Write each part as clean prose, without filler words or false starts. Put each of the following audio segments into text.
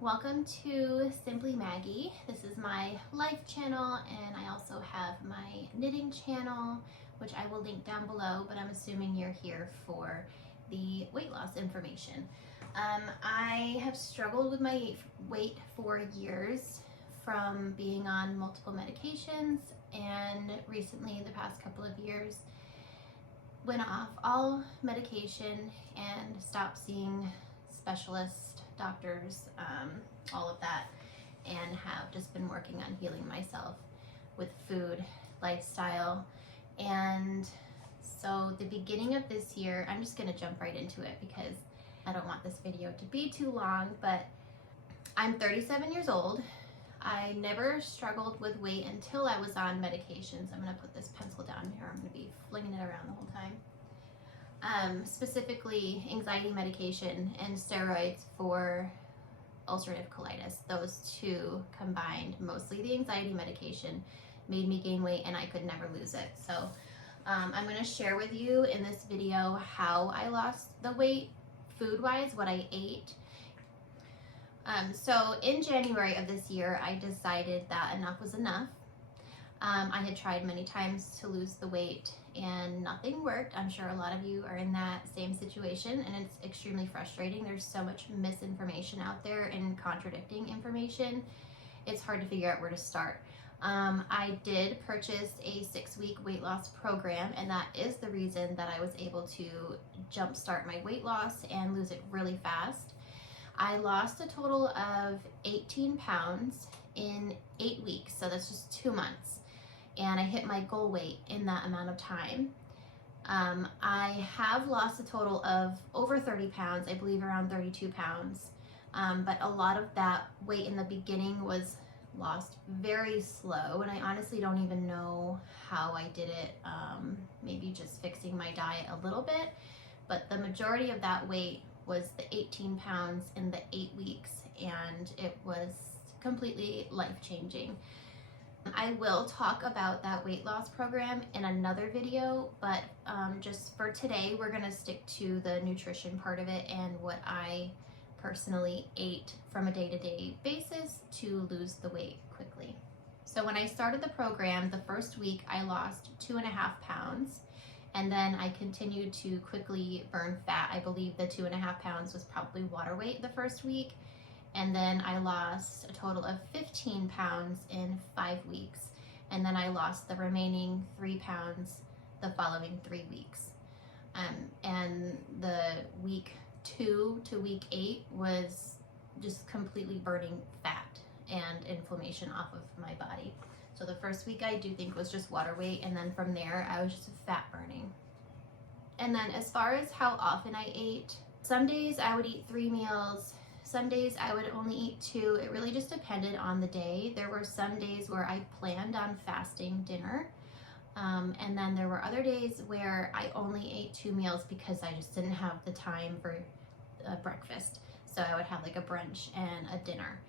Welcome to Simply Maggie. This is my life channel, and I also have my knitting channel, which I will link down below, but I'm assuming you're here for the weight loss information. I have struggled with my weight for years from being on multiple medications, and recently, the past couple of years, went off all medication and stopped seeing specialists, doctors, all of that, and have just been working on healing myself with food, lifestyle. And so the beginning of this year, I'm just going to jump right into it because I don't want this video to be too long, but I'm 37 years old. I never struggled with weight until I was on medications. I'm going to put this pencil down here. I'm going to be flinging it around the whole time. Specifically anxiety medication and steroids for ulcerative colitis. Those two combined, mostly the anxiety medication, made me gain weight and I could never lose it. So I'm going to share with you in this video how I lost the weight food-wise, what I ate. So in January of this year, I decided that enough was enough. I had tried many times to lose the weight and nothing worked. I'm sure a lot of you are in that same situation, and it's extremely frustrating. There's so much misinformation out there and contradicting information. It's hard to figure out where to start. I did purchase a 6-week weight loss program, and that is the reason that I was able to jumpstart my weight loss and lose it really fast. I lost a total of 18 pounds in 8 weeks, so that's just 2 months. And I hit my goal weight in that amount of time. I have lost a total of over 30 pounds, I believe around 32 pounds. But a lot of that weight in the beginning was lost very slow, and I honestly don't even know how I did it. Maybe just fixing my diet a little bit, but the majority of that weight was the 18 pounds in the 8 weeks, and it was completely life-changing. I will talk about that weight loss program in another video, but just for today, we're gonna stick to the nutrition part of it and what I personally ate from a day-to-day basis to lose the weight quickly. So when I started the program, the first week I lost 2.5 pounds, and then I continued to quickly burn fat. I believe the 2.5 pounds was probably water weight the first week. And then I lost a total of 15 pounds in 5 weeks. And then I lost the remaining 3 pounds the following 3 weeks. And the week 2 to week 8 was just completely burning fat and inflammation off of my body. So the first week I do think was just water weight, and then from there I was just fat burning. And then as far as how often I ate, some days I would eat 3 meals, some days I would only eat 2. It really just depended on the day. There were some days where I planned on fasting dinner, and then there were other days where I only ate 2 meals because I just didn't have the time for breakfast. So I would have like a brunch and a dinner.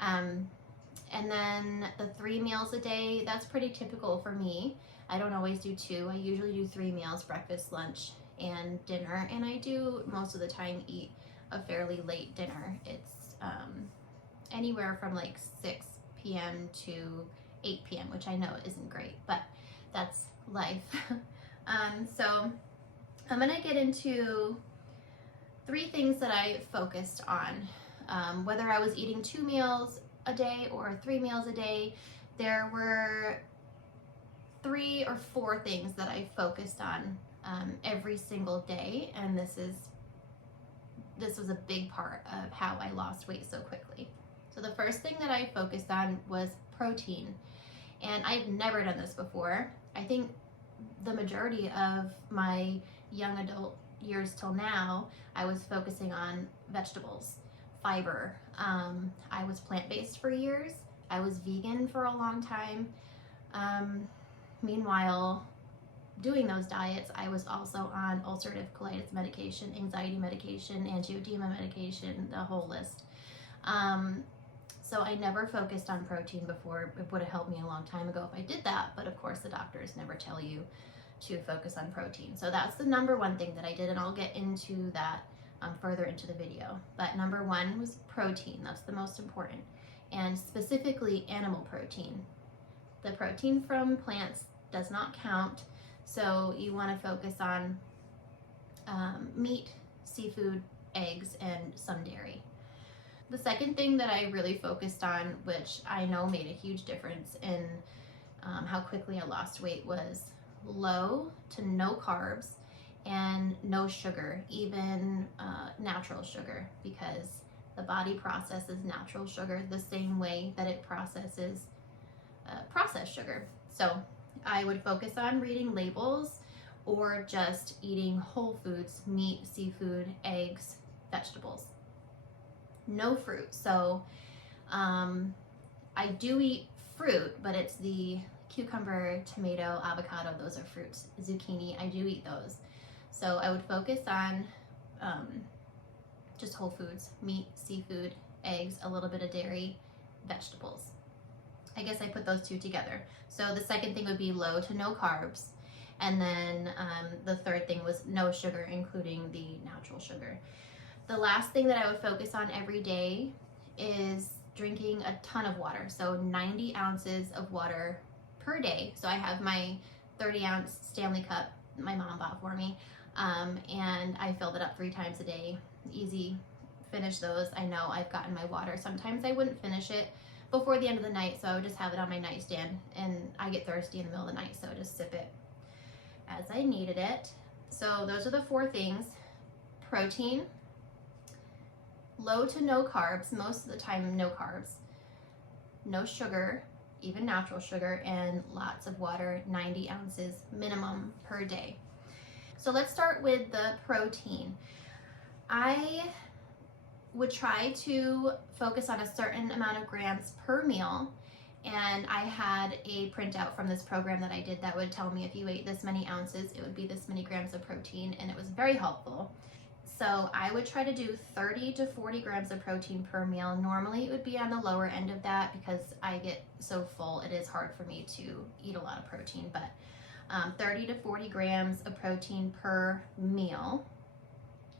And then the 3 meals a day, that's pretty typical for me. I don't always do 2. I usually do 3 meals, breakfast, lunch, and dinner. And I do most of the time eat a fairly late dinner. It's anywhere from like 6 p.m. to 8 p.m., which I know isn't great, but that's life. So I'm gonna get into 3 things that I focused on. Whether I was eating 2 meals a day or 3 meals a day, there were 3 or 4 things that I focused on every single day, and this was a big part of how I lost weight so quickly. So the first thing that I focused on was protein, and I've never done this before. I think the majority of my young adult years till now, I was focusing on vegetables, fiber. I was plant-based for years. I was vegan for a long time. Meanwhile, doing those diets, I was also on ulcerative colitis medication, anxiety medication, angioedema medication, the whole list. So I never focused on protein before. It would have helped me a long time ago if I did that, but of course the doctors never tell you to focus on protein. So that's the number one thing that I did, and I'll get into that further into the video. But number one was protein. That's the most important, and specifically animal protein. The protein from plants does not count, so you want to focus on meat, seafood, eggs, and some dairy. The second thing that I really focused on, which I know made a huge difference in how quickly I lost weight, was low to no carbs and no sugar, even natural sugar, because the body processes natural sugar the same way that it processes processed sugar. So I would focus on reading labels or just eating whole foods, meat, seafood, eggs, vegetables. No fruit. So I do eat fruit, but it's the cucumber, tomato, avocado, those are fruits. Zucchini, I do eat those. So I would focus on just whole foods, meat, seafood, eggs, a little bit of dairy, vegetables. I guess I put those two together. So the second thing would be low to no carbs. And then the third thing was no sugar, including the natural sugar. The last thing that I would focus on every day is drinking a ton of water. So 90 ounces of water per day. So I have my 30-ounce Stanley cup my mom bought for me, and I filled it up 3 times a day. Easy, finish those. I know I've gotten my water. Sometimes I wouldn't finish it before the end of the night, so I would just have it on my nightstand, and I get thirsty in the middle of the night, so I just sip it as I needed it. So those are the 4 things: protein, low to no carbs, most of the time no carbs, no sugar, even natural sugar, and lots of water, 90 ounces minimum per day. So let's start with the protein. I would try to focus on a certain amount of grams per meal, and I had a printout from this program that I did that would tell me if you ate this many ounces, it would be this many grams of protein, and it was very helpful. So I would try to do 30 to 40 grams of protein per meal. Normally it would be on the lower end of that because I get so full, it is hard for me to eat a lot of protein, but 30 to 40 grams of protein per meal.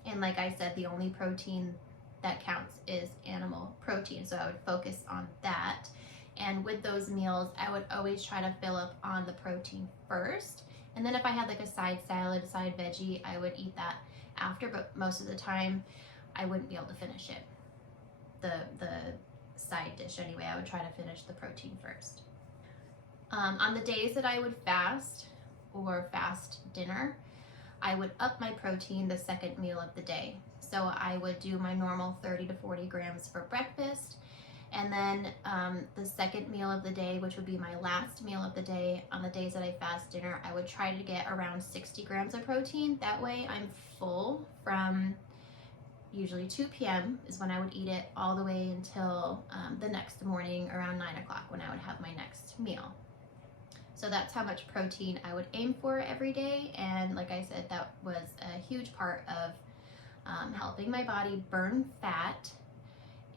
And like I said, the only protein that counts is animal protein, so I would focus on that. And with those meals, I would always try to fill up on the protein first, and then if I had like a side salad, side veggie, I would eat that after, but most of the time I wouldn't be able to finish it. The side dish anyway, I would try to finish the protein first. On the days that I would fast or fast dinner, I would up my protein the second meal of the day. So I would do my normal 30 to 40 grams for breakfast, and then the second meal of the day, which would be my last meal of the day, on the days that I fast dinner, I would try to get around 60 grams of protein. That way I'm full from usually 2 p.m. is when I would eat it all the way until the next morning around 9 o'clock when I would have my next meal. So that's how much protein I would aim for every day, and like I said, that was a huge part of helping my body burn fat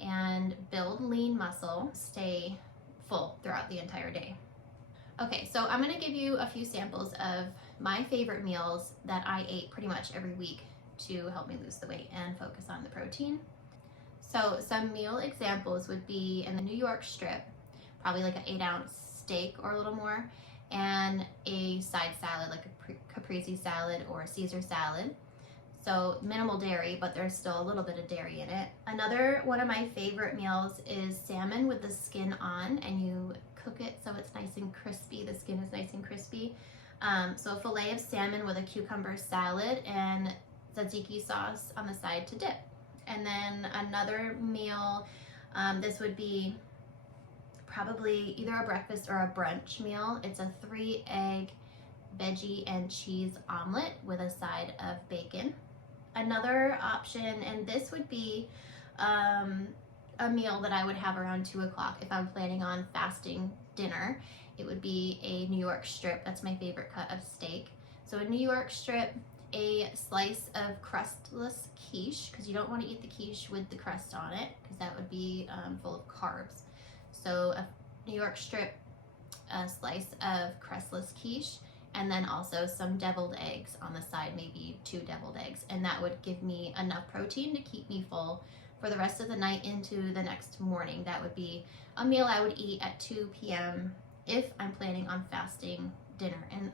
and build lean muscle, stay full throughout the entire day. Okay, so I'm gonna give you a few samples of my favorite meals that I ate pretty much every week to help me lose the weight and focus on the protein. So some meal examples would be in the New York strip, probably like an 8-ounce steak or a little more, and a side salad like a caprese salad or a Caesar salad. So minimal dairy, but there's still a little bit of dairy in it. Another one of my favorite meals is salmon with the skin on, and you cook it so it's nice and crispy. The skin is nice and crispy. So a fillet of salmon with a cucumber salad and tzatziki sauce on the side to dip. And then another meal, this would be probably either a breakfast or a brunch meal. It's a 3-egg veggie and cheese omelet with a side of bacon. Another option, and this would be a meal that I would have around 2 o'clock if I'm planning on fasting dinner. It would be a New York strip. That's my favorite cut of steak. So a New York strip, a slice of crustless quiche, because you don't want to eat the quiche with the crust on it, because that would be full of carbs. So a New York strip, a slice of crustless quiche, and then also some deviled eggs on the side, maybe 2 deviled eggs. And that would give me enough protein to keep me full for the rest of the night into the next morning. That would be a meal I would eat at 2 p.m. if I'm planning on fasting dinner. And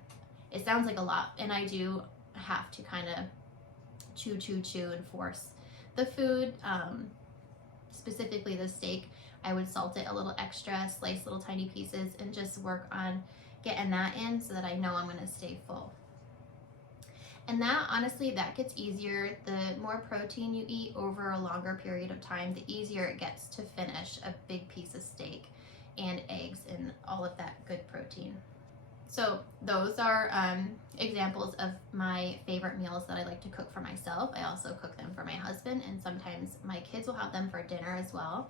it sounds like a lot, and I do have to kind of chew and force the food, specifically the steak. I would salt it a little extra, slice little tiny pieces, and just work on getting that in so that I know I'm gonna stay full. And that, honestly, that gets easier. The more protein you eat over a longer period of time, the easier it gets to finish a big piece of steak and eggs and all of that good protein. So those are examples of my favorite meals that I like to cook for myself. I also cook them for my husband, and sometimes my kids will have them for dinner as well.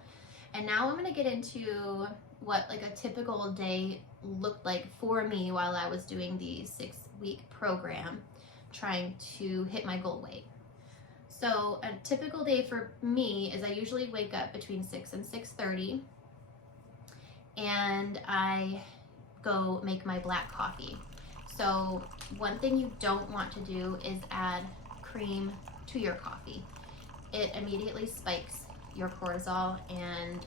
And now I'm gonna get into what like a typical day looked like for me while I was doing the 6-week program, trying to hit my goal weight. So a typical day for me is I usually wake up between 6 and 6:30, and I go make my black coffee. So one thing you don't want to do is add cream to your coffee. It immediately spikes your cortisol and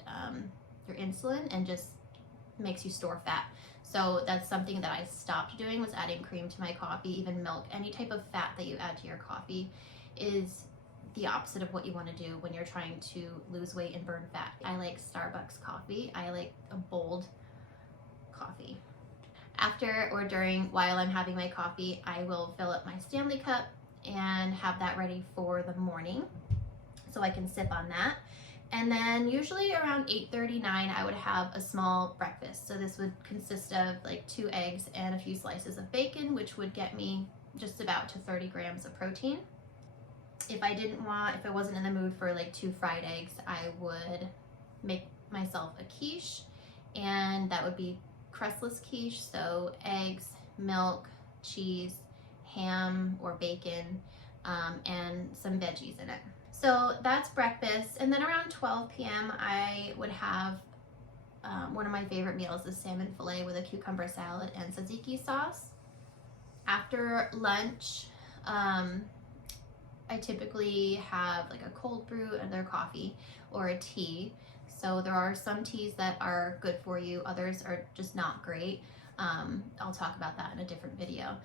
your insulin, and just makes you store fat. So that's something that I stopped doing, was adding cream to my coffee, even milk. Any type of fat that you add to your coffee is the opposite of what you want to do when you're trying to lose weight and burn fat. I like Starbucks coffee. I like a bold coffee. After or during, while I'm having my coffee, I will fill up my Stanley cup and have that ready for the morning so I can sip on that. And then usually around 8:39, I would have a small breakfast. So this would consist of like 2 eggs and a few slices of bacon, which would get me just about to 30 grams of protein. If I wasn't in the mood for like 2 fried eggs, I would make myself a quiche, and that would be crustless quiche. So eggs, milk, cheese, ham or bacon, and some veggies in it. So that's breakfast. And then around 12 p.m. I would have one of my favorite meals is salmon fillet with a cucumber salad and tzatziki sauce. After lunch, I typically have like a cold brew, another coffee, or a tea. So there are some teas that are good for you, others are just not great. I'll talk about that in a different video.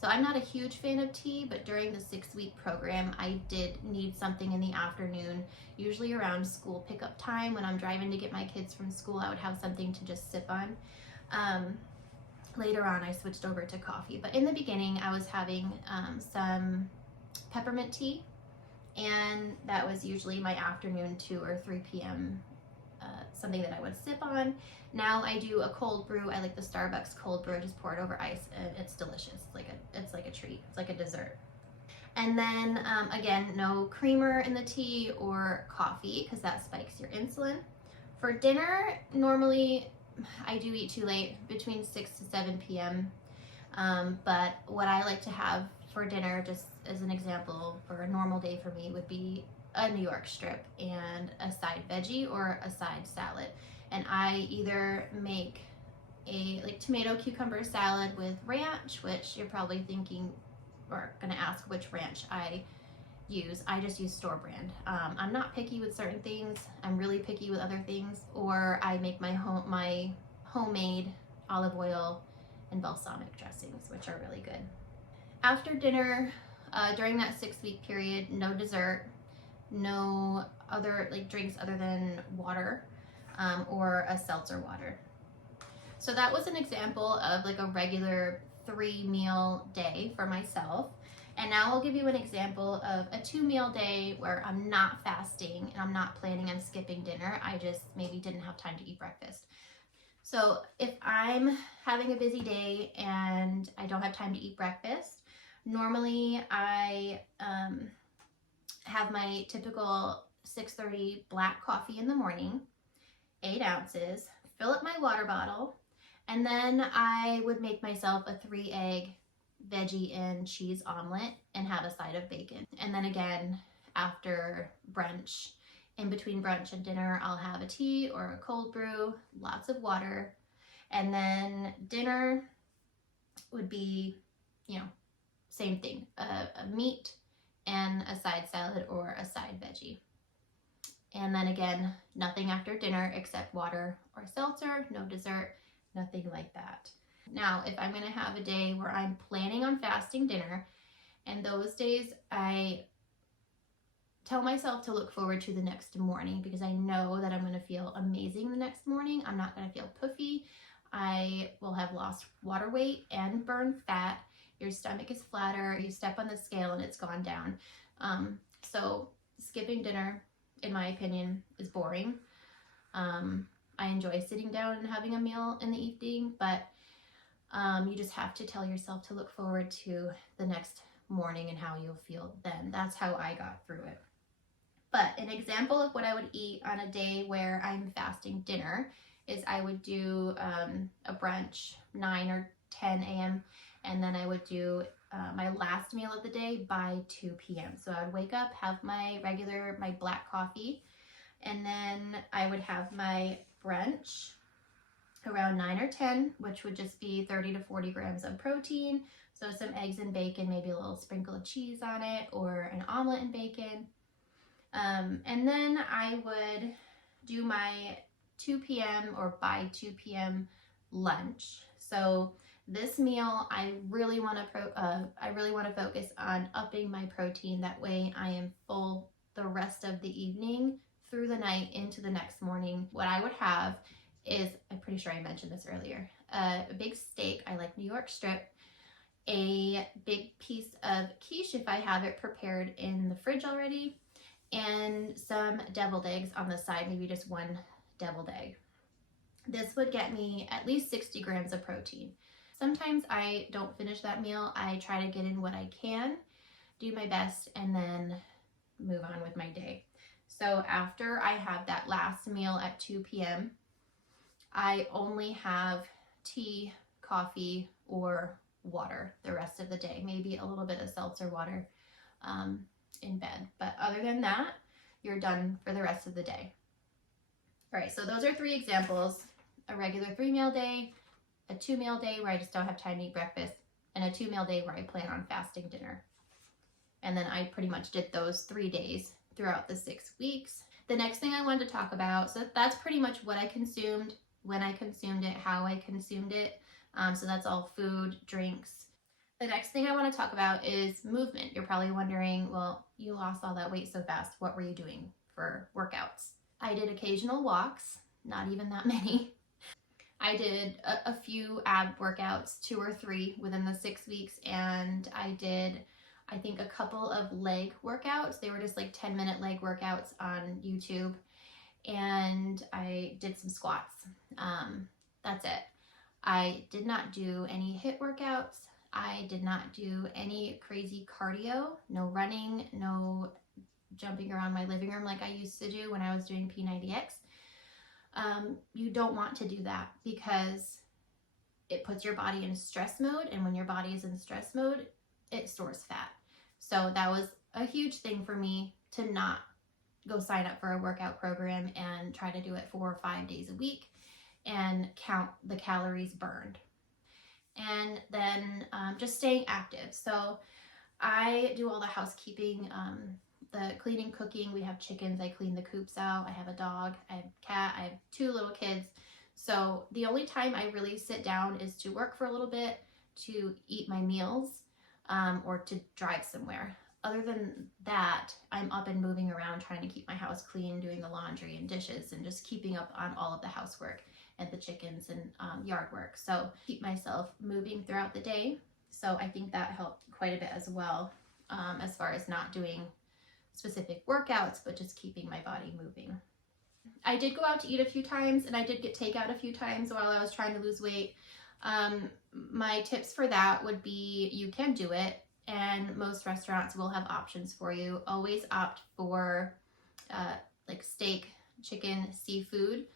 So I'm not a huge fan of tea, but during the 6-week program, I did need something in the afternoon, usually around school pickup time. When I'm driving to get my kids from school, I would have something to just sip on. Later on, I switched over to coffee, but in the beginning, I was having some peppermint tea, and that was usually my afternoon 2 or 3 p.m. Something that I would sip on. Now I do a cold brew. I like the Starbucks cold brew. I just pour it over ice, and it's delicious. It's like a treat. It's like a dessert. And then again, no creamer in the tea or coffee, because that spikes your insulin. For dinner, normally I do eat too late, between 6 to 7 p.m. But what I like to have for dinner, just as an example, for a normal day for me, would be a New York strip and a side veggie or a side salad. And I either make a like tomato cucumber salad with ranch, which you're probably thinking or gonna ask which ranch I use. I just use store brand. I'm not picky with certain things. I'm really picky with other things. Or I make my homemade olive oil and balsamic dressings, which are really good. After dinner, during that 6-week period, no dessert, no other like drinks other than water, or a seltzer water. So that was an example of like a regular 3-meal day for myself. And now I'll give you an example of a 2-meal day where I'm not fasting and I'm not planning on skipping dinner. I just maybe didn't have time to eat breakfast. So if I'm having a busy day and I don't have time to eat breakfast, normally I have my typical 6:30 black coffee in the morning, 8 ounces, fill up my water bottle, and then I would make myself a 3-egg veggie and cheese omelet and have a side of bacon. And then again, after brunch, in between brunch and dinner, I'll have a tea or a cold brew, lots of water. And then dinner would be, you know, same thing, a meat and a side salad or a side veggie. And then again, nothing after dinner except water or seltzer, no dessert, nothing like that. Now, if I'm gonna have a day where I'm planning on fasting dinner, and those days I tell myself to look forward to the next morning because I know that I'm gonna feel amazing the next morning. I'm not gonna feel puffy. I will have lost water weight and burned fat. Your stomach is flatter. You step on the scale and it's gone down. So skipping dinner, in my opinion, is boring. I enjoy sitting down and having a meal in the evening, but you just have to tell yourself to look forward to the next morning and how you'll feel then. That's how I got through it. But an example of what I would eat on a day where I'm fasting dinner is I would do a brunch 9 or 10 a.m. and then I would do my last meal of the day by 2 p.m. So I would wake up, have my black coffee, and then I would have my brunch around 9 or 10, which would just be 30 to 40 grams of protein. So some eggs and bacon, maybe a little sprinkle of cheese on it, or an omelet and bacon. And then I would do my 2 p.m. or by 2 p.m. lunch. So this meal, I really want to focus on upping my protein. That way I am full the rest of the evening through the night into the next morning. What I would have is, I'm pretty sure I mentioned this earlier, a big steak. I like New York strip, a big piece of quiche if I have it prepared in the fridge already, and some deviled eggs on the side, maybe just one deviled egg. This would get me at least 60 grams of protein. Sometimes I don't finish that meal. I try to get in what I can, do my best, and then move on with my day. So after I have that last meal at 2 p.m., I only have tea, coffee, or water the rest of the day. Maybe a little bit of seltzer water in bed. But other than that, you're done for the rest of the day. All right, so those are 3 examples: a regular 3-meal day, a 2-meal day where I just don't have time to eat breakfast, and a 2-meal day where I plan on fasting dinner. And then I pretty much did those 3 days throughout the 6 weeks. The next thing I wanted to talk about, so that's pretty much what I consumed, when I consumed it, how I consumed it. So that's all food, drinks. The next thing I want to talk about is movement. You're probably wondering, well, you lost all that weight so fast. What were you doing for workouts? I did occasional walks, not even that many. I did a few ab workouts, 2 or 3 within the 6 weeks, and I did, I think, a couple of leg workouts. They were just like 10-minute leg workouts on YouTube, and I did some squats. That's it. I did not do any HIIT workouts. I did not do any crazy cardio, no running, no jumping around my living room like I used to do when I was doing P90X. You don't want to do that because it puts your body in stress mode, and when your body is in stress mode, it stores fat. So that was a huge thing for me to not go sign up for a workout program and try to do it 4 or 5 days a week and count the calories burned. And then just staying active. So I do all the housekeeping, the cleaning, cooking. We have chickens. I clean the coops out. I have a dog. I have a cat. I have 2 little kids. So the only time I really sit down is to work for a little bit, to eat my meals, or to drive somewhere. Other than that, I'm up and moving around trying to keep my house clean, doing the laundry and dishes, and just keeping up on all of the housework and the chickens and yard work. So keep myself moving throughout the day. So I think that helped quite a bit as well, as far as not doing specific workouts, but just keeping my body moving. I did go out to eat a few times, and I did get takeout a few times while I was trying to lose weight. My tips for that would be, you can do it, and most restaurants will have options for you. Always opt for like steak, chicken, seafood,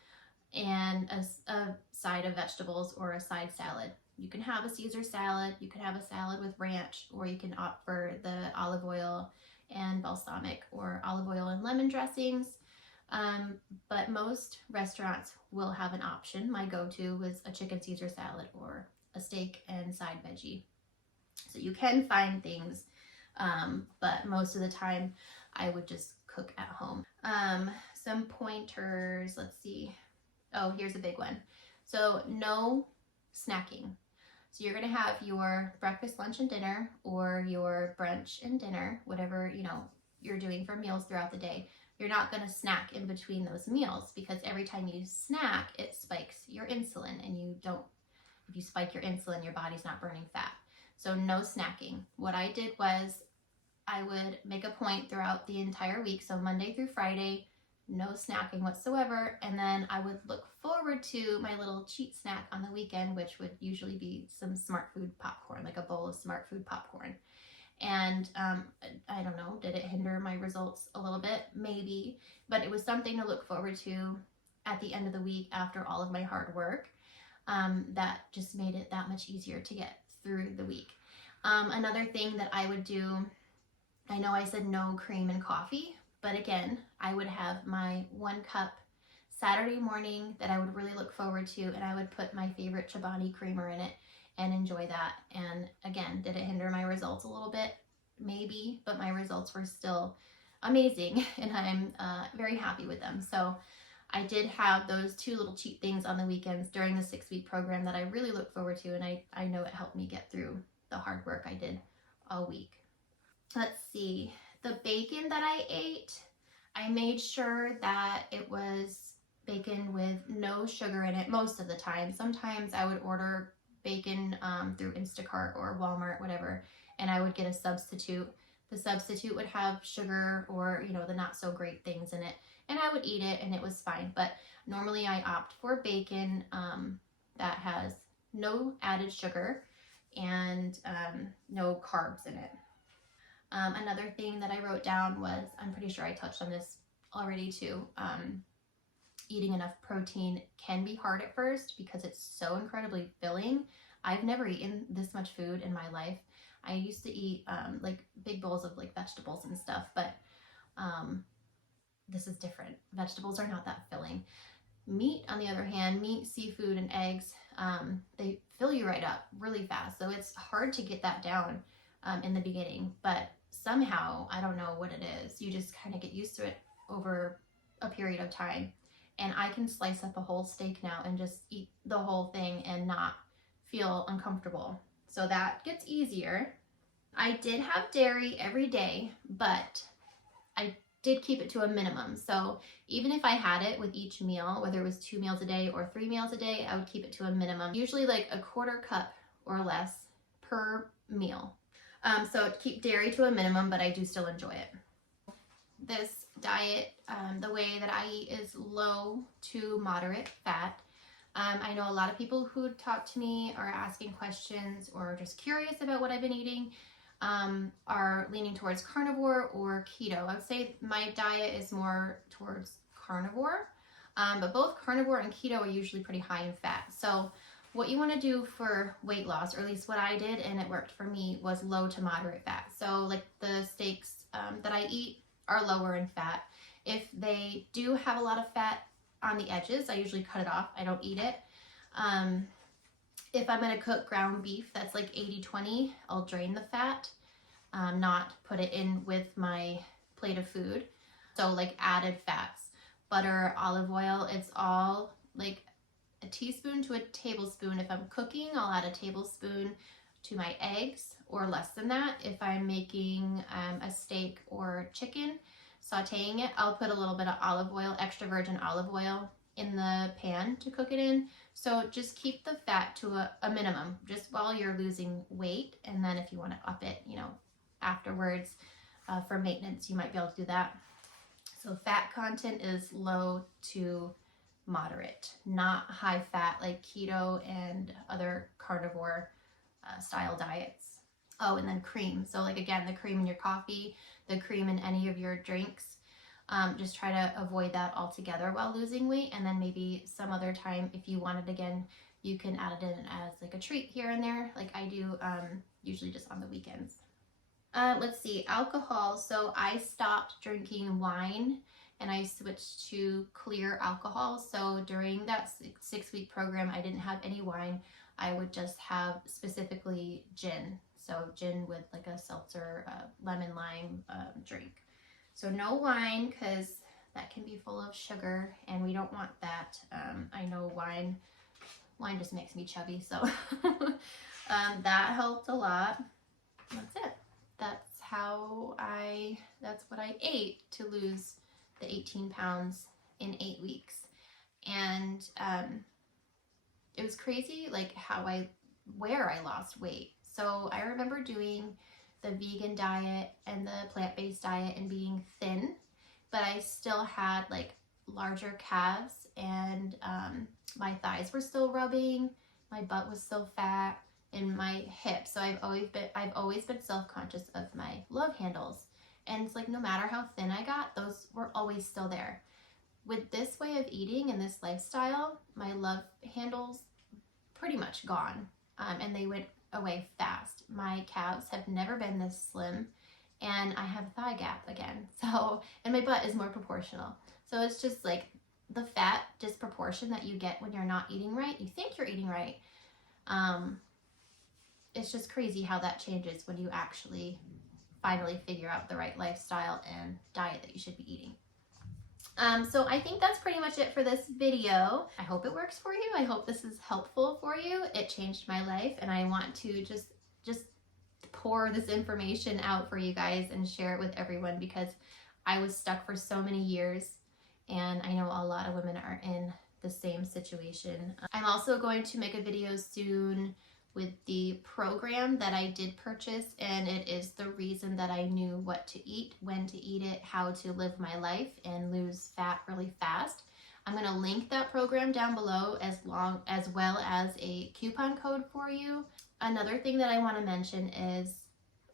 and a side of vegetables or a side salad. You can have a Caesar salad, you can have a salad with ranch, or you can opt for the olive oil and balsamic or olive oil and lemon dressings. But most restaurants will have an option. My go-to was a chicken Caesar salad or a steak and side veggie. So you can find things, but most of the time I would just cook at home. Some pointers, let's see. Oh, here's a big one. So no snacking. So you're gonna have your breakfast, lunch, and dinner, or your brunch and dinner, whatever you're doing for meals throughout the day. You're not gonna snack in between those meals, because every time you snack, it spikes your insulin, and if you spike your insulin, your body's not burning fat. So no snacking. What I did was I would make a point throughout the entire week, so Monday through Friday, no snacking whatsoever, and then I would look forward to my little cheat snack on the weekend, which would usually be some Smart Food popcorn, like a bowl of Smart Food popcorn. And I don't know, did it hinder my results a little bit? Maybe, but it was something to look forward to at the end of the week after all of my hard work. That just made it that much easier to get through the week. Another thing that I would do, I know I said no cream and coffee, but again, I would have my 1 cup Saturday morning that I would really look forward to, and I would put my favorite Chobani creamer in it and enjoy that. And again, did it hinder my results a little bit? Maybe, but my results were still amazing, and I'm very happy with them. So I did have those 2 little cheat things on the weekends during the 6-week program that I really look forward to, and I know it helped me get through the hard work I did all week. Let's see, the bacon that I ate, I made sure that it was bacon with no sugar in it most of the time. Sometimes I would order bacon through Instacart or Walmart, whatever, and I would get a substitute. The substitute would have sugar or, the not so great things in it, and I would eat it and it was fine. But normally I opt for bacon that has no added sugar and no carbs in it. Another thing that I wrote down was, I'm pretty sure I touched on this already too, eating enough protein can be hard at first because it's so incredibly filling. I've never eaten this much food in my life. I used to eat like big bowls of like vegetables and stuff, but this is different. Vegetables are not that filling. Meat, on the other hand, meat, seafood, and eggs, they fill you right up really fast. So it's hard to get that down in the beginning, but somehow, I don't know what it is, you just kind of get used to it over a period of time. And I can slice up a whole steak now and just eat the whole thing and not feel uncomfortable. So that gets easier. I did have dairy every day, but I did keep it to a minimum. So even if I had it with each meal, whether it was 2 meals a day or 3 meals a day, I would keep it to a minimum, usually like a 1/4 cup or less per meal. So keep dairy to a minimum, but I do still enjoy it. This diet, the way that I eat is low to moderate fat. I know a lot of people who talk to me are asking questions or just curious about what I've been eating, are leaning towards carnivore or keto. I would say my diet is more towards carnivore, but both carnivore and keto are usually pretty high in fat. So what you want to do for weight loss, or at least what I did and it worked for me, was low to moderate fat. So like the steaks that I eat are lower in fat. If they do have a lot of fat on the edges, I usually cut it off. I don't eat it. If I'm going to cook ground beef that's like 80-20, I'll drain the fat, not put it in with my plate of food. So like added fats, butter, olive oil, it's all like a teaspoon to a tablespoon. If I'm cooking, I'll add a tablespoon to my eggs, or less than that. If I'm making a steak or chicken, sauteing it, I'll put a little bit of olive oil, extra virgin olive oil, in the pan to cook it in. So just keep the fat to a minimum just while you're losing weight, and then if you want to up it, afterwards for maintenance, you might be able to do that. So fat content is low to moderate, not high fat like keto and other carnivore style diets. Oh, and then cream. So like again, the cream in your coffee, the cream in any of your drinks, just try to avoid that altogether while losing weight. And then maybe some other time, if you wanted again you can add it in as like a treat here and there, like I do, usually just on the weekends. Let's see, alcohol. So I stopped drinking wine and I switched to clear alcohol. So during that 6-week program, I didn't have any wine. I would just have specifically gin. So gin with like a seltzer, lemon lime drink. So no wine, because that can be full of sugar and we don't want that. I know wine just makes me chubby, so that helped a lot. That's it. That's what I ate to lose the 18 pounds in 8 weeks. And it was crazy, like where I lost weight. So I remember doing the vegan diet and the plant-based diet and being thin, but I still had like larger calves, and my thighs were still rubbing, my butt was still fat, and my hips. So I've always been self-conscious of my love handles. And it's like no matter how thin I got, those were always still there. With this way of eating and this lifestyle, my love handles pretty much gone, and they went away fast. My calves have never been this slim, and I have a thigh gap again. So, and my butt is more proportional. So it's just like the fat disproportion that you get when you're not eating right. You think you're eating right. It's just crazy how that changes when you actually finally figure out the right lifestyle and diet that you should be eating. So I think that's pretty much it for this video. I hope it works for you. I hope this is helpful for you. It changed my life, and I want to just pour this information out for you guys and share it with everyone, because I was stuck for so many years, and I know a lot of women are in the same situation. I'm also going to make a video soon with the program that I did purchase, and it is the reason that I knew what to eat, when to eat it, how to live my life and lose fat really fast. I'm going to link that program down below, as well as a coupon code for you. Another thing that I want to mention is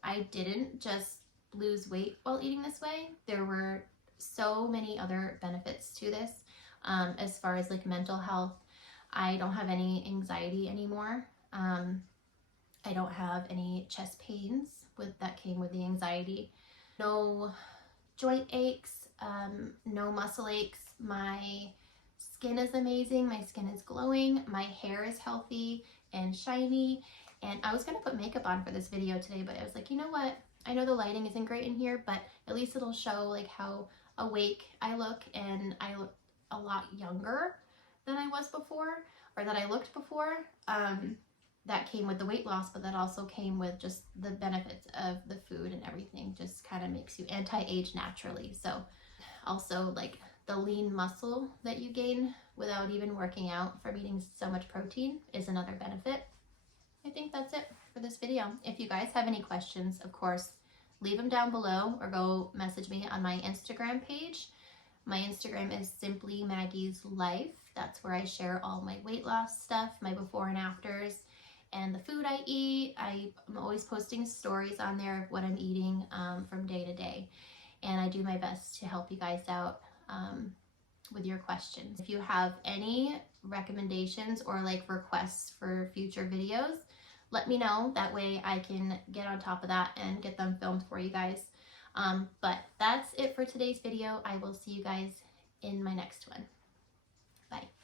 I didn't just lose weight while eating this way. There were so many other benefits to this, as far as like mental health. I don't have any anxiety anymore. I don't have any chest pains that came with the anxiety. No joint aches, no muscle aches. My skin is amazing. My skin is glowing. My hair is healthy and shiny. And I was going to put makeup on for this video today, but I was like, you know what? I know the lighting isn't great in here, but at least it'll show like how awake I look, and I look a lot younger than I was before, or that I looked before. That came with the weight loss, but that also came with just the benefits of the food and everything. Just kind of makes you anti-age naturally. So also like the lean muscle that you gain without even working out from eating so much protein is another benefit. I think that's it for this video. If you guys have any questions, of course, leave them down below or go message me on my Instagram page. My Instagram is simply Maggie's Life. That's where I share all my weight loss stuff, my before and afters, and the food I eat. I'm always posting stories on there of what I'm eating from day to day. And I do my best to help you guys out with your questions. If you have any recommendations or like requests for future videos, let me know. That way I can get on top of that and get them filmed for you guys. But that's it for today's video. I will see you guys in my next one. Bye.